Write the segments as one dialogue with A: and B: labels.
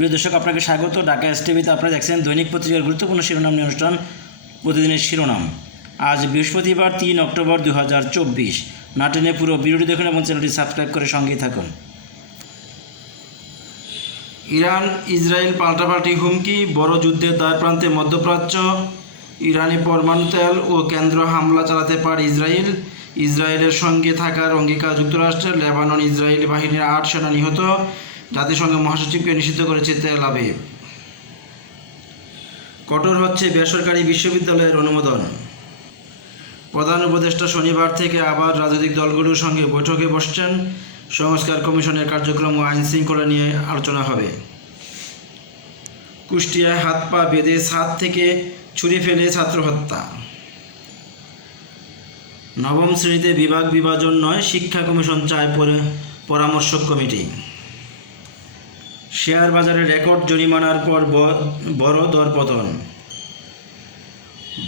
A: প্রিয় দর্শক, আপনাকে স্বাগত। ঢাকা এস টিভিতে আপনারা দেখছেন দৈনিক পত্রিকার গুরুত্বপূর্ণ শিরোনাম নিয়ে অনুষ্ঠান, প্রতিদিনের শিরোনাম। আজ বৃহস্পতিবার, তিন অক্টোবর দু হাজার চব্বিশ। নাটেনে পুরো ভিডিওটি দেখুন এবং চ্যানেলটি সাবস্ক্রাইব করে সঙ্গেই থাকুন। ইরান, ইসরায়েল পাল্টাপাল্টি হুমকি, বড় যুদ্ধের দ্বার প্রান্তে মধ্যপ্রাচ্য। ইরানি পরমাণু তেল ও কেন্দ্র হামলা চালাতে পারে ইসরায়েল। ইসরায়েলের সঙ্গে থাকার অঙ্গীকার যুক্তরাষ্ট্রের লেবানন ইসরায়েলি বাহিনীর আট সেনা নিহত। জাতিসংঘ মহাসচিবকে নিষিদ্ধ করেছে তেল আবিব। কঠোর হচ্ছে বেসরকারি বিশ্ববিদ্যালয়ের অনুমোদন। প্রধান উপদেষ্টা শনিবার থেকে আবার রাজনৈতিক দলগুলোর সঙ্গে বৈঠকে বসছেন। সংস্কার কমিশনের কার্যক্রম ও আইন শৃঙ্খলা নিয়ে আলোচনা হবে। কুষ্টিয়ায় হাত পা বেঁধে ছাদ থেকে ছুরি ফেলে ছাত্র হত্যা নবম শ্রেণীতে বিভাগ বিভাজন নয়, শিক্ষা কমিশন চায় পরে পরামর্শক কমিটি। শেয়ার বাজারে রেকর্ড জরিমানার পর বড় দরপতন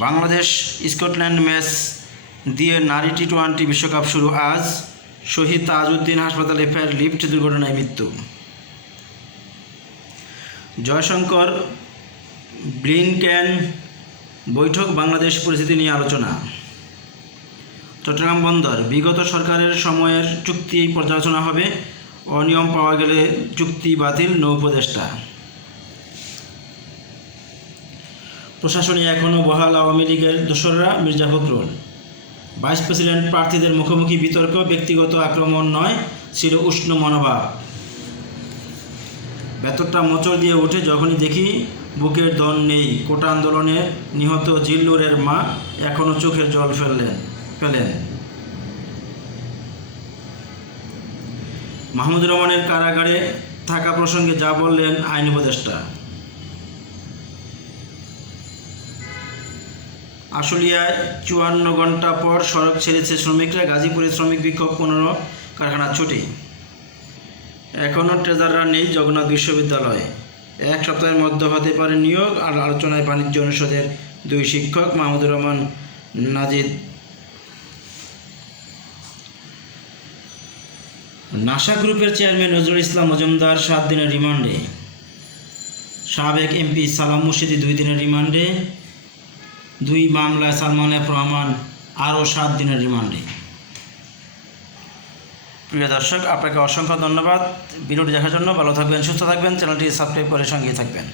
A: বাংলাদেশ, স্কটল্যান্ড ম্যাচ দিয়ে নারী টি টোয়েন্টি বিশ্বকাপ শুরু আজ। শহীদ তাজউদ্দিন হাসপাতালে ফের লিফট দুর্ঘটনায় মৃত্যু। জয়শঙ্কর ব্লিনক্যান বৈঠক, বাংলাদেশ পরিস্থিতি নিয়ে আলোচনা। চট্টগ্রাম বন্দর, বিগত সরকারের সময়ের চুক্তি পর্যালোচনা হবে। অনিয়ম পাওয়া গেলে চুক্তি বাতিল, নৌ উপদেষ্টা। প্রশাসনে এখনও বহাল আওয়ামী লীগের দোসররা মির্জা ফখরুল। ভাইস প্রেসিডেন্ট প্রার্থীদের মুখোমুখি বিতর্ক, ব্যক্তিগত আক্রমণ নয়, ছিল উষ্ণ মনোভাব। ভেতরটা মোচড় দিয়ে ওঠে যখনই দেখি বুকের দন নেই, কোটা আন্দোলনে নিহত জিল্লুরের মা এখনও চোখের জল ফেললেন পেলেন মাহমুদুর রহমানের কারাগারে থাকা প্রসঙ্গে যা বললেন আইন উপদেষ্টা। আশুলিয়ায় চুয়ান্ন ঘণ্টা পর সড়ক ছেড়েছে শ্রমিকরা। গাজীপুরে শ্রমিক বিক্ষোভ, পনেরো কারখানা ছুটি। এখনও ট্রেজাররা নেই জগন্নাথ বিশ্ববিদ্যালয়ে। এক সপ্তাহের মধ্যে হতে পারে নিয়োগ, আর আলোচনায় বাণিজ্য অনুষদের দুই শিক্ষক, মাহমুদুর রহমান, নাজিদ নাসা গ্রুপের চেয়ারম্যান নজরুল ইসলাম মজুমদার সাত দিনের রিমান্ডে। সাবেক এমপি সালাম মুর্শিদি দুই দিনের রিমান্ডে। দুই মামলায় সালমান এফ রহমান আরও সাত দিনের রিমান্ডে। প্রিয় দর্শক, আপনাকে অসংখ্য ধন্যবাদ। ভিডিওটি দেখার জন্য ভালো থাকবেন, সুস্থ থাকবেন। চ্যানেলটি সাবস্ক্রাইব করে সঙ্গেই থাকবেন।